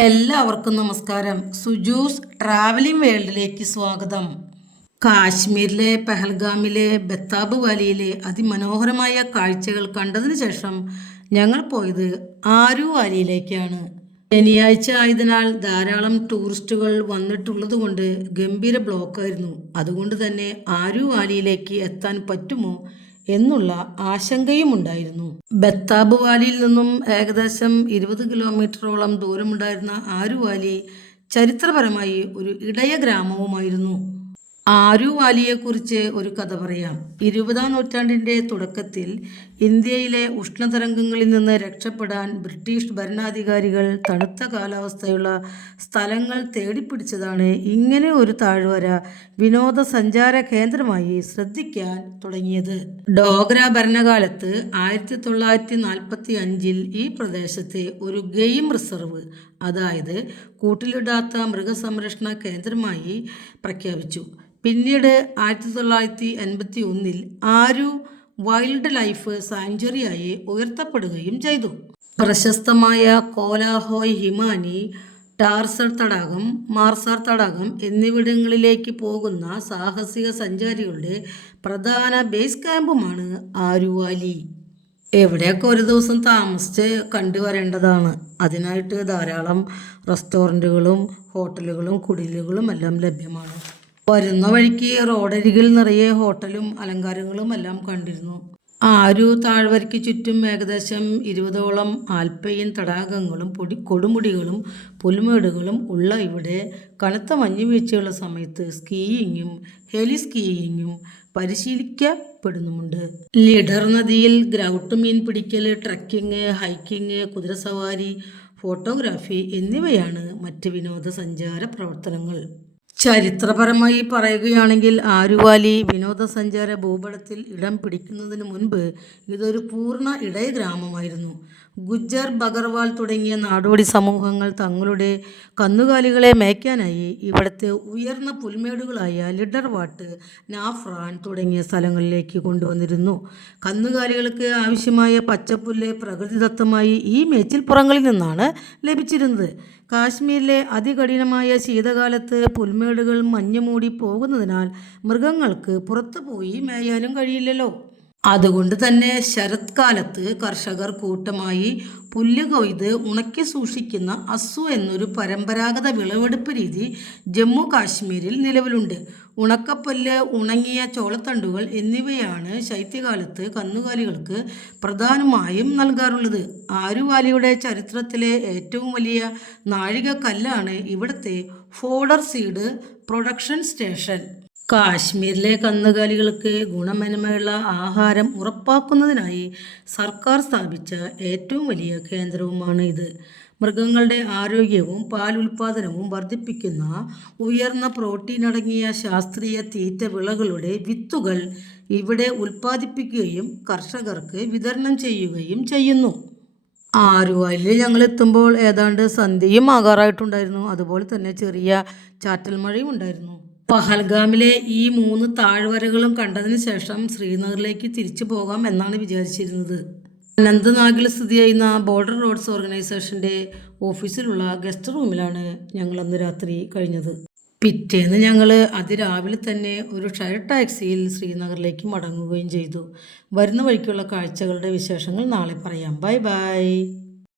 എല്ലാവർക്കും നമസ്കാരം. സുജൂസ് ട്രാവലിംഗ് വേൾഡിലേക്ക് സ്വാഗതം. കാശ്മീരിലെ പെഹൽഗാമിലെ ബെത്താബ് വാലിയിലെ അതിമനോഹരമായ കാഴ്ചകൾ കണ്ടതിന് ശേഷം ഞങ്ങൾ പോയത് ആരു വാലിയിലേക്കാണ്. ശനിയാഴ്ച ആയതിനാൽ ധാരാളം ടൂറിസ്റ്റുകൾ വന്നിട്ടുള്ളത് കൊണ്ട് ഗംഭീര ബ്ലോക്കായിരുന്നു. അതുകൊണ്ട് തന്നെ ആരു വാലിയിലേക്ക് എത്താൻ പറ്റുമോ എന്നുള്ള ആശങ്കയും ഉണ്ടായിരുന്നു. ബെത്താബ് വാലിയിൽ നിന്നും ഏകദേശം 20 കിലോമീറ്ററോളം ദൂരമുണ്ടായിരുന്ന ആരു വാലി ചരിത്രപരമായി ഒരു ഇടയ ഗ്രാമവുമായിരുന്നു. ആരു വാലിയെക്കുറിച്ച് ഒരു കഥ പറയാം. 20-ാം നൂറ്റാണ്ടിൻ്റെ തുടക്കത്തിൽ ഇന്ത്യയിലെ ഉഷ്ണതരംഗങ്ങളിൽ നിന്ന് രക്ഷപ്പെടാൻ ബ്രിട്ടീഷ് ഭരണാധികാരികൾ തണുത്ത കാലാവസ്ഥയുള്ള സ്ഥലങ്ങൾ തേടിപ്പിടിച്ചതാണ് ഇങ്ങനെ ഒരു താഴ്വര വിനോദസഞ്ചാര കേന്ദ്രമായി ശ്രദ്ധിക്കാൻ തുടങ്ങിയത്. ഡോഗ്ര ഭരണകാലത്ത് 1945-ൽ ഈ പ്രദേശത്തെ ഒരു ഗെയിം റിസർവ്, അതായത് കൂട്ടിലിടാത്ത മൃഗസംരക്ഷണ കേന്ദ്രമായി പ്രഖ്യാപിച്ചു. പിന്നീട് 1981-ൽ ആരു വൈൽഡ് ലൈഫ് സാങ്ച്വറിയായി ഉയർത്തപ്പെടുകയും ചെയ്തു. പ്രശസ്തമായ കോലാഹോയ് ഹിമാനി, ടാർസർ തടാകം, മാർസാർ തടാകം എന്നിവിടങ്ങളിലേക്ക് പോകുന്ന സാഹസിക സഞ്ചാരികളുടെ പ്രധാന ബേസ് ക്യാമ്പുമാണ് ആരു വാലി. എവിടെയൊക്കെ ഒരു ദിവസം താമസിച്ച് കണ്ടുവരേണ്ടതാണ്. അതിനായിട്ട് ധാരാളം റെസ്റ്റോറൻറ്റുകളും ഹോട്ടലുകളും കുടിലുകളും എല്ലാം ലഭ്യമാണ്. വരുന്ന വഴിക്ക് റോഡരികിൽ നിറയെ ഹോട്ടലും അലങ്കാരങ്ങളും എല്ലാം കണ്ടിരുന്നു. ആരു താഴ്വരയ്ക്ക് ചുറ്റും ഏകദേശം 20ഓളം ആൽപൈൻ തടാകങ്ങളും കൊടുമുടികളും പുൽമേടുകളും ഉള്ള ഇവിടെ കനത്ത മഞ്ഞുവീഴ്ചയുള്ള സമയത്ത് സ്കീയിങ്ങും ഹെലി സ്കീയിങ്ങും പരിശീലിക്കപ്പെടുന്നുമുണ്ട്. ലിഡർ നദിയിൽ ഗ്രൗട്ട് മീൻ പിടിക്കൽ, ട്രക്കിംഗ്, ഹൈക്കിംഗ്, കുതിരസവാരി, ഫോട്ടോഗ്രാഫി എന്നിവയാണ് മറ്റ് വിനോദസഞ്ചാര പ്രവർത്തനങ്ങൾ. ചരിത്രപരമായി പറയുകയാണെങ്കിൽ ആരു വാലി വിനോദസഞ്ചാര ഭൂപടത്തിൽ ഇടം പിടിക്കുന്നതിന് മുൻപ് ഇതൊരു പൂർണ്ണ ഇടയ ഗ്രാമമായിരുന്നു. ഗുജ്ജർ, ബഗർവാൾ തുടങ്ങിയ നാടോടി സമൂഹങ്ങൾ തങ്ങളുടെ കന്നുകാലികളെ മേയ്ക്കാനായി ഇവിടുത്തെ ഉയർന്ന പുൽമേടുകളായ ലിഡർവാട്ട്, നാഫ്രാൻ തുടങ്ങിയ സ്ഥലങ്ങളിലേക്ക് കൊണ്ടുവന്നിരുന്നു. കന്നുകാലികൾക്ക് ആവശ്യമായ പച്ചപ്പുല്ല് പ്രകൃതിദത്തമായി ഈ മേച്ചിൽപ്പുറങ്ങളിൽ നിന്നാണ് ലഭിച്ചിരുന്നത്. കാശ്മീരിലെ അതികഠിനമായ ശീതകാലത്ത് പുൽമേടുകൾ മഞ്ഞുമൂടി പോകുന്നതിനാൽ മൃഗങ്ങൾക്ക് പുറത്തു പോയി മേയാനും കഴിയില്ലല്ലോ. അതുകൊണ്ട് തന്നെ ശരത്കാലത്ത് കർഷകർ കൂട്ടമായി പുല്ല് കൊയ്ത് ഉണക്കി സൂക്ഷിക്കുന്ന അസു എന്നൊരു പരമ്പരാഗത വിളവെടുപ്പ് രീതി ജമ്മു കാശ്മീരിൽ നിലവിലുണ്ട്. ഉണക്കപ്പുല്ല്, ഉണങ്ങിയ ചോളത്തണ്ടുകൾ എന്നിവയാണ് ശൈത്യകാലത്ത് കന്നുകാലികൾക്ക് പ്രധാനമായും നൽകാറുള്ളത്. ആരു വാലിയുടെ ചരിത്രത്തിലെ ഏറ്റവും വലിയ നാഴികക്കല്ലാണ് ഇവിടുത്തെ ഫോഡർ സീഡ് പ്രൊഡക്ഷൻ സ്റ്റേഷൻ. കാശ്മീരിലെ കന്നുകാലികൾക്ക് ഗുണമേന്മയുള്ള ആഹാരം ഉറപ്പാക്കുന്നതിനായി സർക്കാർ സ്ഥാപിച്ച ഏറ്റവും വലിയ കേന്ദ്രവുമാണ് ഇത്. മൃഗങ്ങളുടെ ആരോഗ്യവും പാൽ ഉൽപാദനവും വർദ്ധിപ്പിക്കുന്ന ഉയർന്ന പ്രോട്ടീൻ അടങ്ങിയ ശാസ്ത്രീയ തീറ്റ വിളകളുടെ വിത്തുകൾ ഇവിടെ ഉൽപ്പാദിപ്പിക്കുകയും കർഷകർക്ക് വിതരണം ചെയ്യുകയും ചെയ്യുന്നു. ആരു വാലിയിൽ ഞങ്ങൾ എത്തുമ്പോൾ ഏതാണ്ട് സന്ധ്യയും ആകാറായിട്ടുണ്ടായിരുന്നു. അതുപോലെ തന്നെ ചെറിയ ചാറ്റൽ മഴയും ഉണ്ടായിരുന്നു. പഹൽഗാമിലെ ഈ 3 താഴ്വരകളും കണ്ടതിന് ശേഷം ശ്രീനഗറിലേക്ക് തിരിച്ചു പോകാം എന്നാണ് വിചാരിച്ചിരുന്നത്. അനന്ത്നാഗിൽ സ്ഥിതി ചെയ്യുന്ന ബോർഡർ റോഡ്സ് ഓർഗനൈസേഷൻ്റെ ഓഫീസിലുള്ള ഗസ്റ്റ് റൂമിലാണ് ഞങ്ങൾ അന്ന് രാത്രി കഴിഞ്ഞത്. പിറ്റേന്ന് ഞങ്ങൾ അതിരാവിലെ തന്നെ ഒരു ഷെയർ ടാക്സിയിൽ ശ്രീനഗറിലേക്ക് മടങ്ങുകയും ചെയ്തു. വരുന്ന വഴിക്കുള്ള കാഴ്ചകളുടെ വിശേഷങ്ങൾ നാളെ പറയാം. Bye bye.